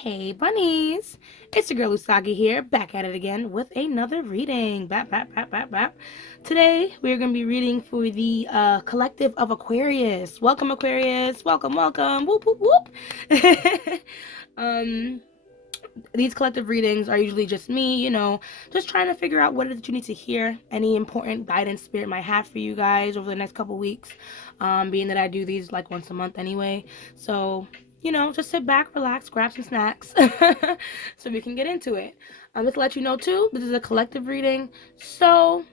Hey bunnies, it's your girl Usagi here, back at it again with another reading. Bap. Today we're going to be reading for the collective of Aquarius. Welcome Aquarius, welcome, whoop whoop whoop. um, these collective readings are usually just me, just trying to figure out what it is that you need to hear, any important guidance spirit might have for you guys over the next couple weeks, being that I do these like once a month anyway. So just sit back, relax, grab some snacks so we can get into it. Just to let you know too, this is a collective reading. So,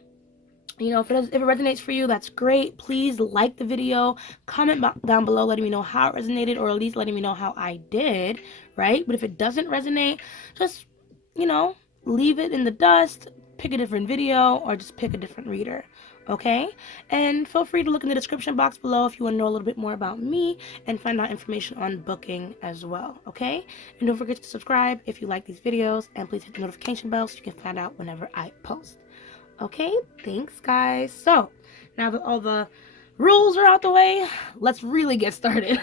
if it resonates for you, that's great. Please like the video, comment down below letting me know how it resonated, or at least letting me know how I did, right? But if it doesn't resonate, just, leave it in the dust, pick a different video, or just pick a different reader. Okay, and feel free to look in the description box below if you want to know a little bit more about me and find out information on booking as well. Okay, and don't forget to subscribe if you like these videos, and please hit the notification bell so you can find out whenever I post. Okay, thanks guys. So now that all the rules are out the way, let's really get started.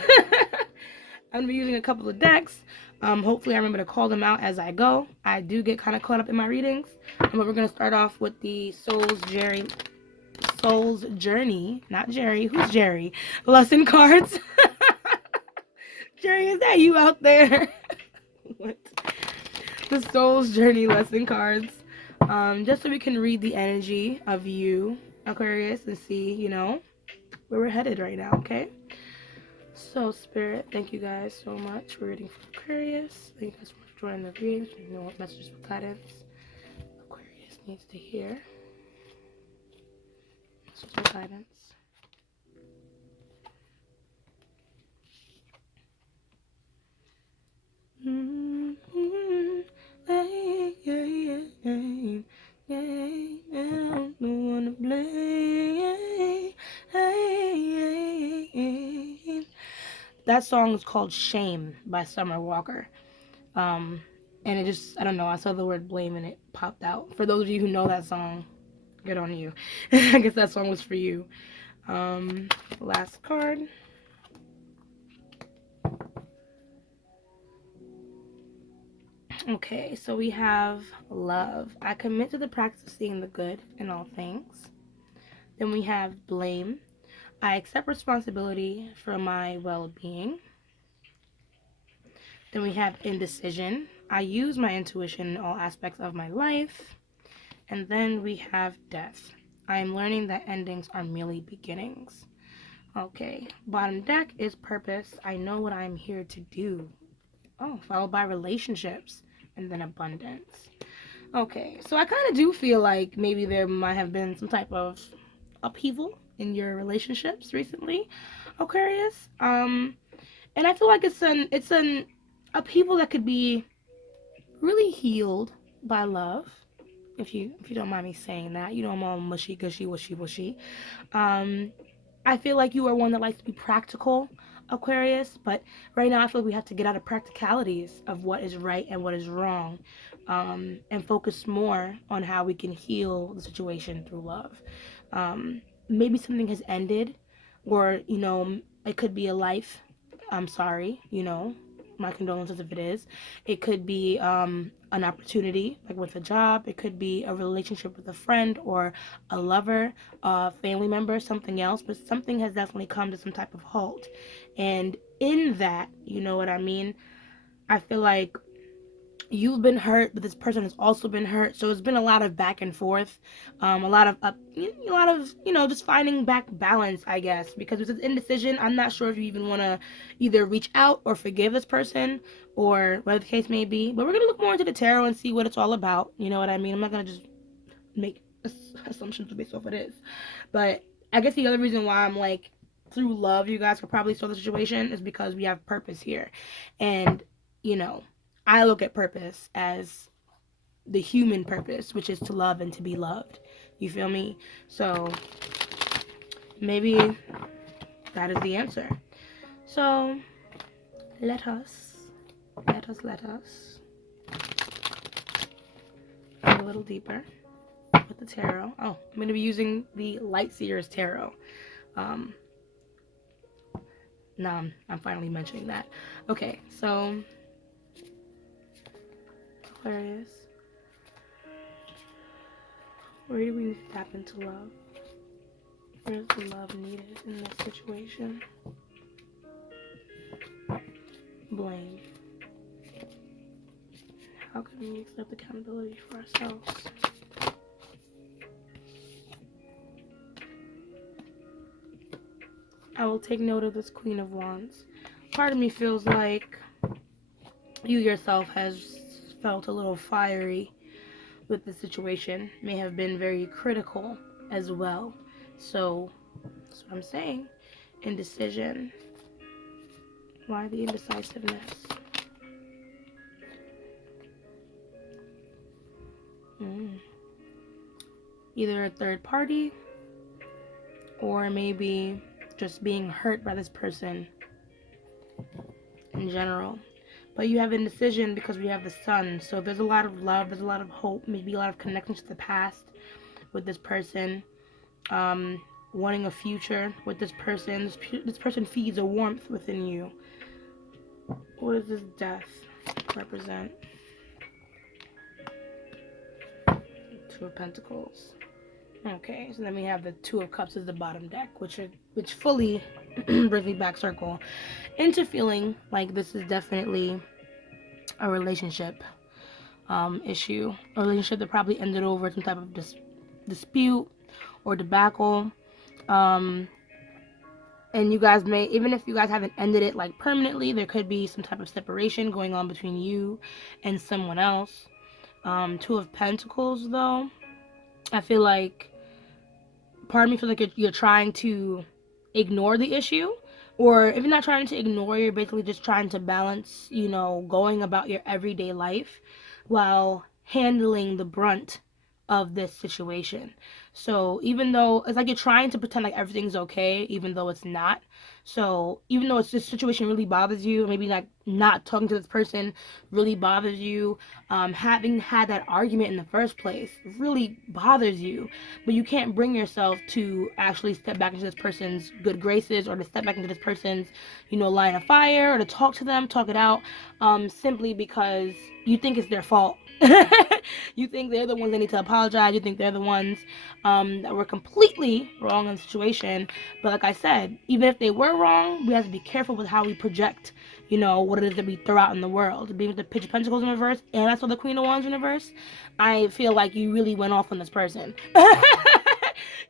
I'm gonna be using a couple of decks. Hopefully I remember to call them out as I go. I do get kind of caught up in my readings. But we're gonna start off with the Soul's Journey, not Jerry. Who's Jerry? Lesson cards. Jerry, is that you out there? What? The Soul's Journey lesson cards. Just so we can read the energy of you, Aquarius, and see, where we're headed right now, okay? So, Spirit, thank you guys so much for reading for Aquarius. Thank you guys so much for joining the readings. You know what messages for guidance Aquarius needs to hear. Messages for guidance. That song is called Shame by Summer Walker. And it just, I don't know, I saw the word blame and it popped out. For those of you who know that song, good on you. I guess that song was for you. Last card. Okay, so we have love. I commit to the practice of seeing the good in all things. Then we have blame. I accept responsibility for my well-being. Then we have indecision. I use my intuition in all aspects of my life. And then we have death. I am learning that endings are merely beginnings. Okay, bottom deck is purpose. I know what I'm here to do. Oh, followed by relationships and then abundance. Okay, so I kind of do feel like maybe there might have been some type of upheaval in your relationships recently, Aquarius. And I feel like it's an upheaval that could be really healed by love. If you don't mind me saying that, I'm all mushy gushy washy. I feel like you are one that likes to be practical, Aquarius, but right now I feel like we have to get out of practicalities of what is right and what is wrong, and focus more on how we can heal the situation through love. Maybe something has ended, or it could be a life. I'm sorry, my condolences if it is. It could be an opportunity, like with a job. It could be a relationship with a friend or a lover, a family member, something else. But something has definitely come to some type of halt. And in that, you know what I mean? I feel like you've been hurt, but this person has also been hurt. So it's been a lot of back and forth, a lot of just finding back balance, I guess. Because with this indecision, I'm not sure if you even want to either reach out or forgive this person, or whatever the case may be. But we're gonna look more into the tarot and see what it's all about. You know what I mean? I'm not gonna just make assumptions based off of this. But I guess the other reason why I'm like, through love, you guys could probably solve the situation is because we have purpose here, and I look at purpose as the human purpose, which is to love and to be loved. You feel me? So maybe that is the answer. So let us go a little deeper with the tarot. Oh, I'm going to be using the Light Seers Tarot. Now I'm finally mentioning that. Okay, so Aquarius. Where do we tap into love? Where's the love needed in this situation? Blame. How can we accept accountability for ourselves? I will take note of this Queen of Wands. Part of me feels like you yourself has felt a little fiery with the situation, may have been very critical as well. So that's what I'm saying. Indecision. Why the indecisiveness? Either a third party or maybe just being hurt by this person in general. But you have indecision because we have the sun. So there's a lot of love, there's a lot of hope, maybe a lot of connection to the past with this person. Wanting a future with this person. This person feeds a warmth within you. What does this death represent? Two of Pentacles. Okay, so then we have the Two of Cups as the bottom deck, which fully brings me back circle into feeling like this is definitely a relationship issue. A relationship that probably ended over some type of dispute or debacle. And you guys may, even if you guys haven't ended it like permanently, there could be some type of separation going on between you and someone else. Two of Pentacles, though, I feel like part of me feels like you're trying to ignore the issue, or if you're not trying to ignore, you're basically just trying to balance, going about your everyday life while handling the brunt of this situation. So even though it's like you're trying to pretend like everything's okay, even though it's not. So even though this situation really bothers you, maybe like not talking to this person really bothers you, having had that argument in the first place really bothers you, but you can't bring yourself to actually step back into this person's good graces, or to step back into this person's, line of fire, or to talk to them, talk it out, simply because you think it's their fault. You think they're the ones that need to apologize. You think they're the ones that were completely wrong in the situation. But like I said, even if they were wrong, we have to be careful with how we project, what it is that we throw out in the world. Being with the Page of Pentacles in reverse, and I saw the Queen of Wands in reverse, I feel like you really went off on this person.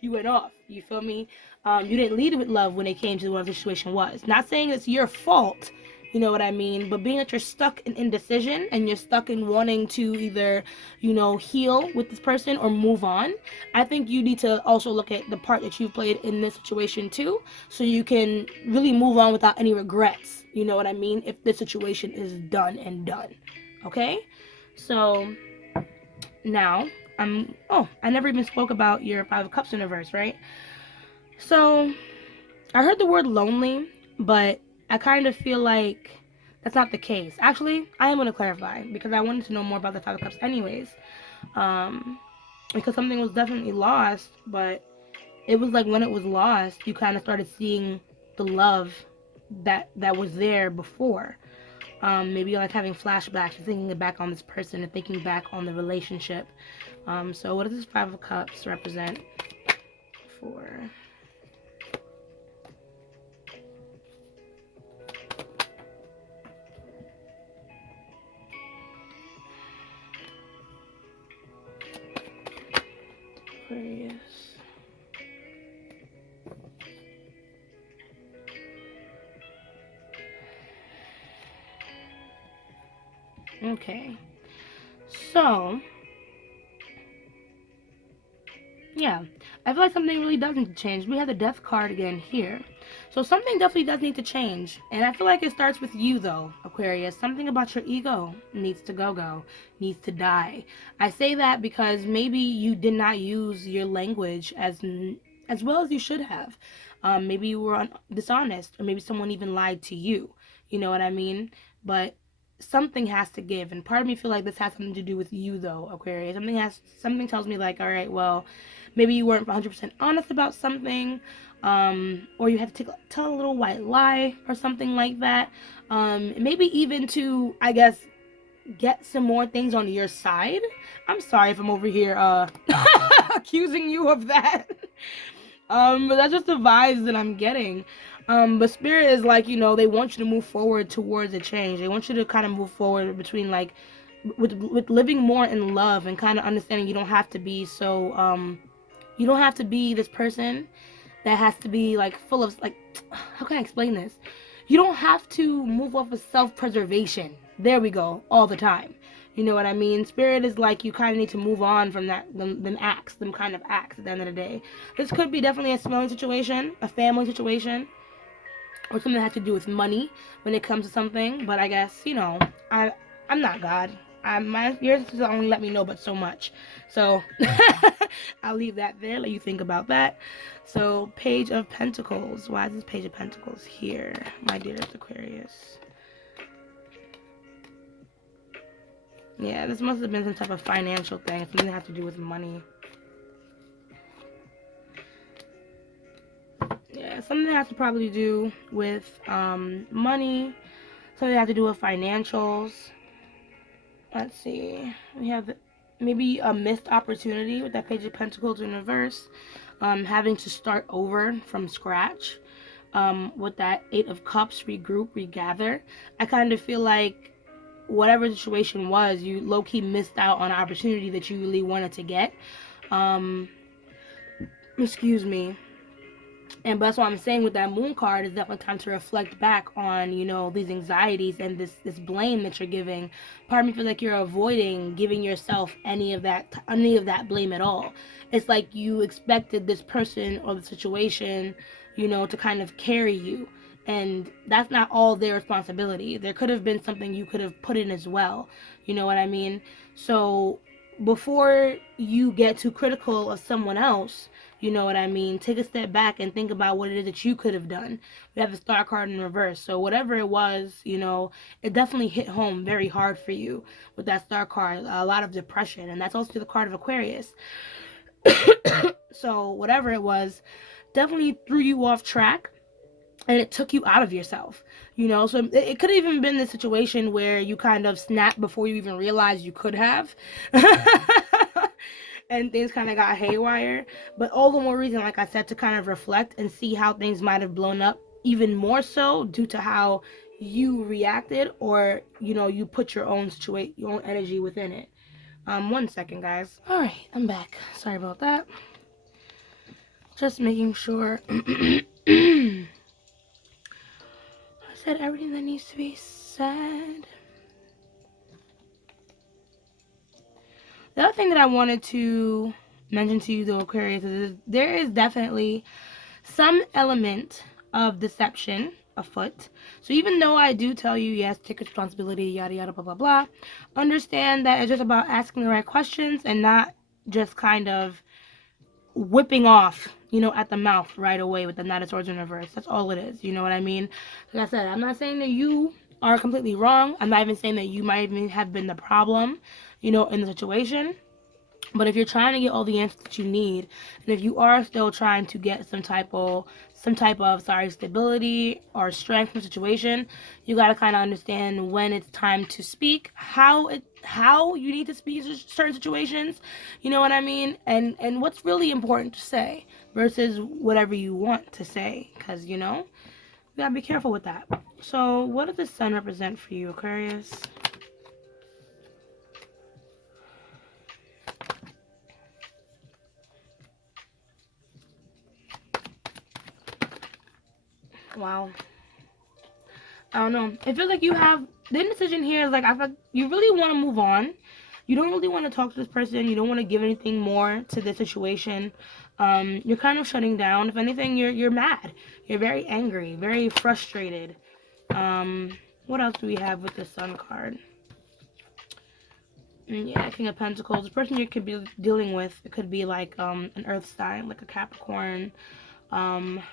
You went off. You feel me? You didn't lead with love when it came to what the situation was. Not saying it's your fault. You know what I mean? But being that you're stuck in indecision and you're stuck in wanting to either, heal with this person or move on, I think you need to also look at the part that you've played in this situation too, so you can really move on without any regrets. You know what I mean? If the situation is done and done. Okay? So now, I never even spoke about your Five of Cups in reverse, right? So I heard the word lonely, but I kind of feel like that's not the case. Actually, I am going to clarify because I wanted to know more about the Five of Cups anyways. Because something was definitely lost, but it was like when it was lost, you kind of started seeing the love that was there before. Maybe you're like having flashbacks, you're thinking back on this person and thinking back on the relationship. So what does this Five of Cups represent for... Aquarius. Okay. So, yeah. I feel like something really does need to change. We have the Death card again here. So something definitely does need to change. And I feel like it starts with you, though, Aquarius. Something about your ego needs to go, needs to die. I say that because maybe you did not use your language as well as you should have. Maybe you were dishonest, or maybe someone even lied to you. You know what I mean? But something has to give. And part of me feel like this has something to do with you, though, Aquarius. Something tells me like, all right, well, maybe you weren't 100% honest about something, or you had to tell a little white lie or something like that. Maybe even to, I guess, get some more things on your side. I'm sorry if I'm over here accusing you of that. But that's just the vibes that I'm getting. But spirit is like, they want you to move forward towards a change. They want you to kind of move forward between like with living more in love and kind of understanding you don't have to be so you don't have to be this person that has to be like full of like, how can I explain this? You don't have to move off of self-preservation. There we go, all the time. You know what I mean? Spirit is like you kind of need to move on from them kind of acts at the end of the day. This could be definitely a smelling situation, a family situation, or something that has to do with money when it comes to something. But I guess, I'm not God. Yours just only let me know but so much. So I'll leave that there, let you think about that. So Page of Pentacles. Why is this Page of Pentacles here, my dearest Aquarius? Yeah, this must have been some type of financial thing, something that has to do with money. Yeah, something that has to probably do with money, something that has to do with financials. Let's see, we have maybe a missed opportunity with that Page of Pentacles in reverse, having to start over from scratch. With that Eight of Cups, regroup, regather. I kind of feel like whatever the situation was, you low-key missed out on an opportunity that you really wanted to get. Excuse me. And but that's what I'm saying with that Moon card is definitely time to reflect back on, these anxieties and this blame that you're giving. Part of me feels like you're avoiding giving yourself any of that blame at all. It's like you expected this person or the situation, to kind of carry you. And that's not all their responsibility. There could have been something you could have put in as well. You know what I mean? So before you get too critical of someone else, you know what I mean, take a step back and think about what it is that you could have done. We have the Star card in reverse. So whatever it was, it definitely hit home very hard for you with that Star card. A lot of depression. And that's also the card of Aquarius. So whatever it was, definitely threw you off track. And it took you out of yourself, so it could have even been the situation where you kind of snapped before you even realized you could have. And things kind of got haywire. But all the more reason, like I said, to kind of reflect and see how things might have blown up even more so due to how you reacted, or you put your own energy within it. 1 second, guys. All right, I'm back. Sorry about that. Just making sure I said everything that needs to be said. The other thing that I wanted to mention to you, though, Aquarius, is there is definitely some element of deception afoot. So even though I do tell you, yes, take responsibility, yada, yada, blah, blah, blah, understand that it's just about asking the right questions and not just kind of whipping off, at the mouth right away with the Knight of Swords in reverse. That's all it is. You know what I mean? Like I said, I'm not saying that you are completely wrong. I'm not even saying that you might even have been the problem, in the situation. But if you're trying to get all the answers that you need, and if you are still trying to get some type of stability or strength in the situation, you got to kind of understand when it's time to speak, how you need to speak in certain situations, you know what I mean, and what's really important to say versus whatever you want to say, because you gotta be careful with that. So what does the Sun represent for you, Aquarius? Wow. I don't know. It feels like you have the indecision here is like I feel like you really want to move on. You don't really want to talk to this person. You don't want to give anything more to the situation. You're kind of shutting down. If anything, you're mad. You're very angry, very frustrated. What else do we have with the Sun card? Yeah, King of Pentacles. The person you could be dealing with, it could be like an Earth sign, like a Capricorn,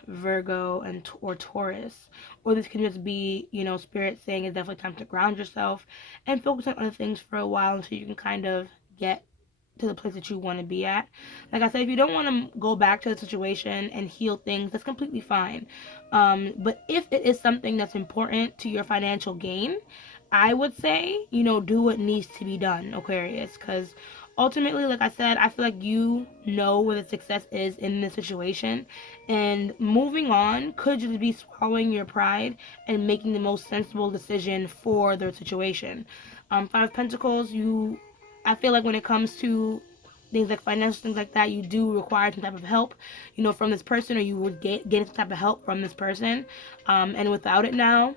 Virgo, or Taurus. Or this can just be, Spirit saying it's definitely time to ground yourself and focus on other things for a while until you can kind of get to the place that you want to be at. Like I said, if you don't want to go back to the situation and heal things, that's completely fine. But if it is something that's important to your financial gain, I would say, do what needs to be done, Aquarius, because ultimately, like I said, I feel like you know where the success is in this situation, and moving on could just be swallowing your pride and making the most sensible decision for the situation. Five of Pentacles, I feel like when it comes to things like financial things like that, you do require some type of help, from this person, or you would get some type of help from this person, and without it now,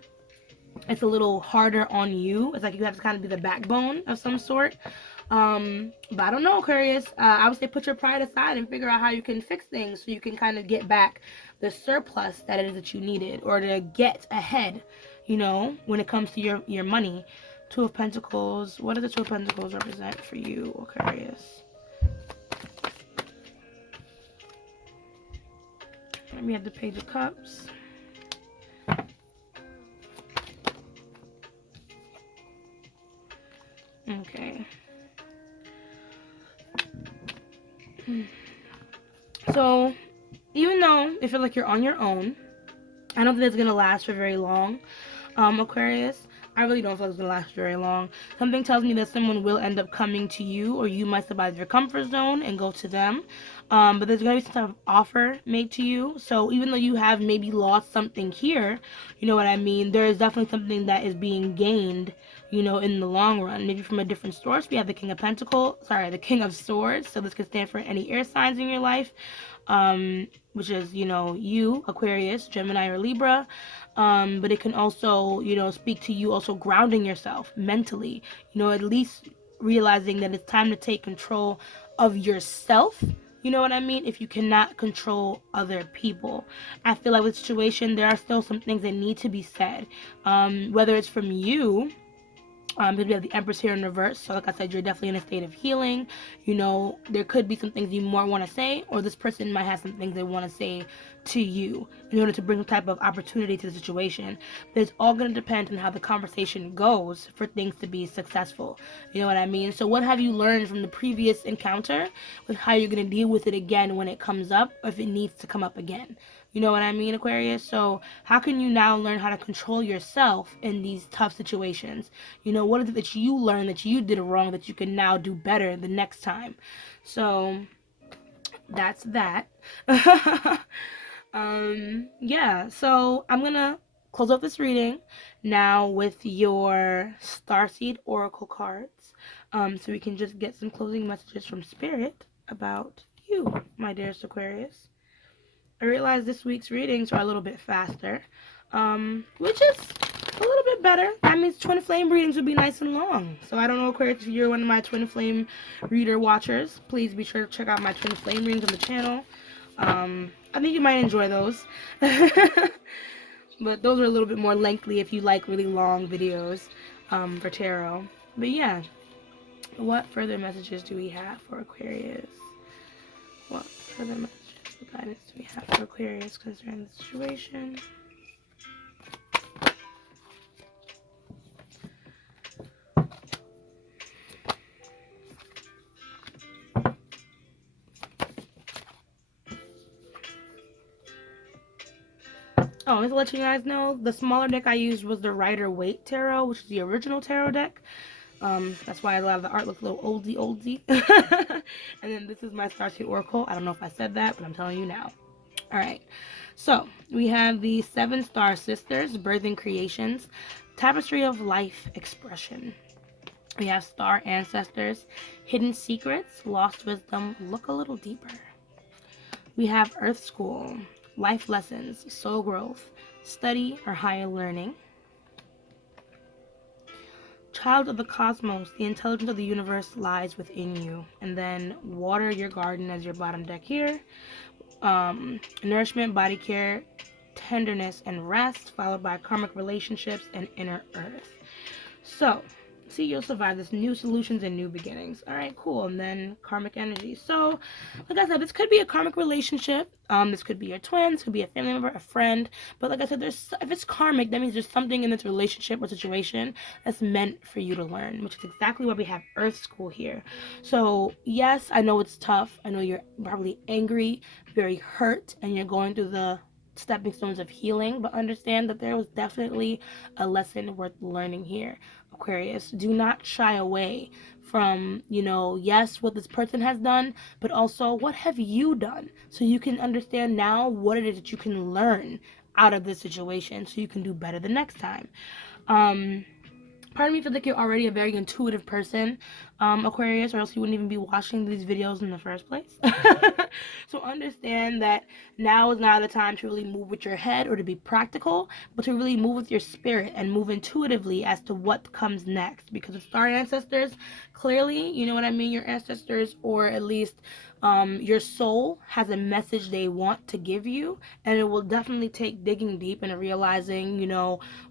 it's a little harder on you. It's like you have to kind of be the backbone of some sort. But I don't know, Aquarius. I would say put your pride aside and figure out how you can fix things so you can kind of get back the surplus that it is that you needed, or to get ahead, when it comes to your money. Two of Pentacles. What does the Two of Pentacles represent for you, Aquarius? Let me have the Page of Cups. Okay. So, even though I feel like you're on your own, I don't think it's gonna last for very long, Aquarius. I really don't feel like it's gonna last very long. Something tells me that someone will end up coming to you, or you might step out of your comfort zone and go to them. But there's gonna be some type of offer made to you. So even though you have maybe lost something here, you know what I mean, there is definitely something that is being gained, in the long run. Maybe from a different source. We have the the King of Swords. So this could stand for any air signs in your life. Which is, you, Aquarius, Gemini, or Libra. But it can also, speak to you also grounding yourself mentally, at least realizing that it's time to take control of yourself. You know what I mean? If you cannot control other people, I feel like with the situation, there are still some things that need to be said. Whether it's from you, because we have the Empress here in reverse. So like I said, you're definitely in a state of healing. There could be some things you more want to say, or this person might have some things they want to say to you in order to bring some type of opportunity to the situation. But it's all going to depend on how the conversation goes for things to be successful. You know what I mean? So what have you learned from the previous encounter with how you're going to deal with it again when it comes up, or if it needs to come up again? You know what I mean, Aquarius? So how can you now learn how to control yourself in these tough situations? What is it that you learned that you did wrong that you can now do better the next time? So that's that. Yeah, so I'm gonna close up this reading now with your Starseed Oracle cards. So we can just get some closing messages from Spirit about you, my dearest Aquarius. I realize this week's readings are a little bit faster, which is a little bit better. That means twin flame readings will be nice and long. So I don't know, Aquarius, if you're one of my twin flame reader watchers, please be sure to check out my twin flame readings on the channel. I think you might enjoy those. But those are a little bit more lengthy if you like really long videos for tarot. But yeah, what further messages do we have for Aquarius? What further messages? What guidance do we have for Aquarius concerning the situation? Oh, just to let you guys know, the smaller deck I used was the Rider-Waite Tarot, which is the original tarot deck. That's why a lot of the art looks a little oldie. And then this is my Starseed Oracle. I don't know if I said that, but I'm telling you now. Alright, so we have the 7 Star Sisters, Birthing Creations, Tapestry of Life Expression. We have Star Ancestors, Hidden Secrets, Lost Wisdom, Look a Little Deeper. We have Earth School, Life Lessons, Soul Growth, Study or Higher Learning. Child of the Cosmos, the intelligence of the universe lies within you. And then Water Your Garden as your bottom deck here. Nourishment, Body Care, Tenderness, and Rest, followed by Karmic Relationships and Inner Earth. So, see, you'll survive this. New solutions and new beginnings. All right, cool. And then karmic energy. So, like I said, this could be a karmic relationship. This could be your twin. This could be a family member, a friend. But like I said, if it's karmic, that means there's something in this relationship or situation that's meant for you to learn, which is exactly why we have Earth School here. So, yes, I know it's tough. I know you're probably angry, very hurt, and you're going through the stepping stones of healing, but understand that there was definitely a lesson worth learning here. Aquarius, do not shy away from, yes, what this person has done, but also what have you done, so you can understand now what it is that you can learn out of this situation so you can do better the next time. Part of me feels like you're already a very intuitive person, Aquarius, or else you wouldn't even be watching these videos in the first place. So understand that now is not the time to really move with your head or to be practical, but to really move with your spirit and move intuitively as to what comes next. Because with star ancestors, clearly, you know what I mean, your ancestors, or at least your soul has a message they want to give you, and it will definitely take digging deep and realizing,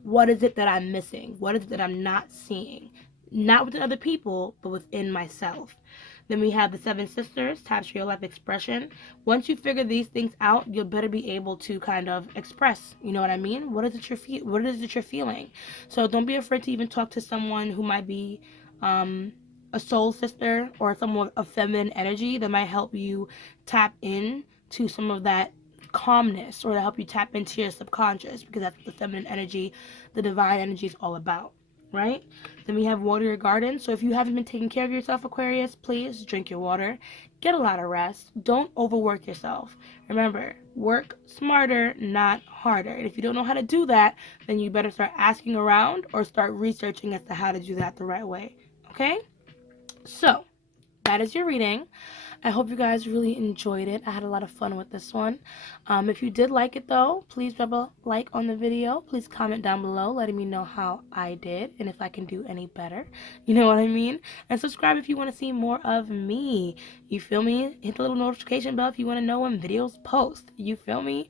what is it that I'm missing? What is it that I'm not seeing? Not within other people, but within myself. Then we have the Seven Sisters, taps real life expression. Once you figure these things out, you'll better be able to kind of express, you know what I mean? What is it you're feeling? So don't be afraid to even talk to someone who might be a soul sister or someone of feminine energy that might help you tap in to some of that calmness, or to help you tap into your subconscious, because that's what the feminine energy, the divine energy is all about, right? Then we have water your garden. So if you haven't been taking care of yourself, Aquarius, please drink your water, get a lot of rest, don't overwork yourself. Remember, work smarter, not harder. And if you don't know how to do that, then you better start asking around or start researching as to how to do that the right way. Okay? So that is your reading. I hope you guys really enjoyed it. I had a lot of fun with this one. If you did like it though, please drop a like on the video. Please comment down below letting me know how I did and if I can do any better. You know what I mean? And subscribe if you want to see more of me. You feel me? Hit the little notification bell if you want to know when videos post. You feel me?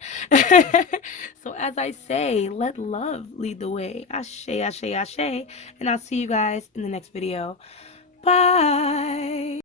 So as I say, let love lead the way. Ashe, ashe, ashe. And I'll see you guys in the next video. Bye.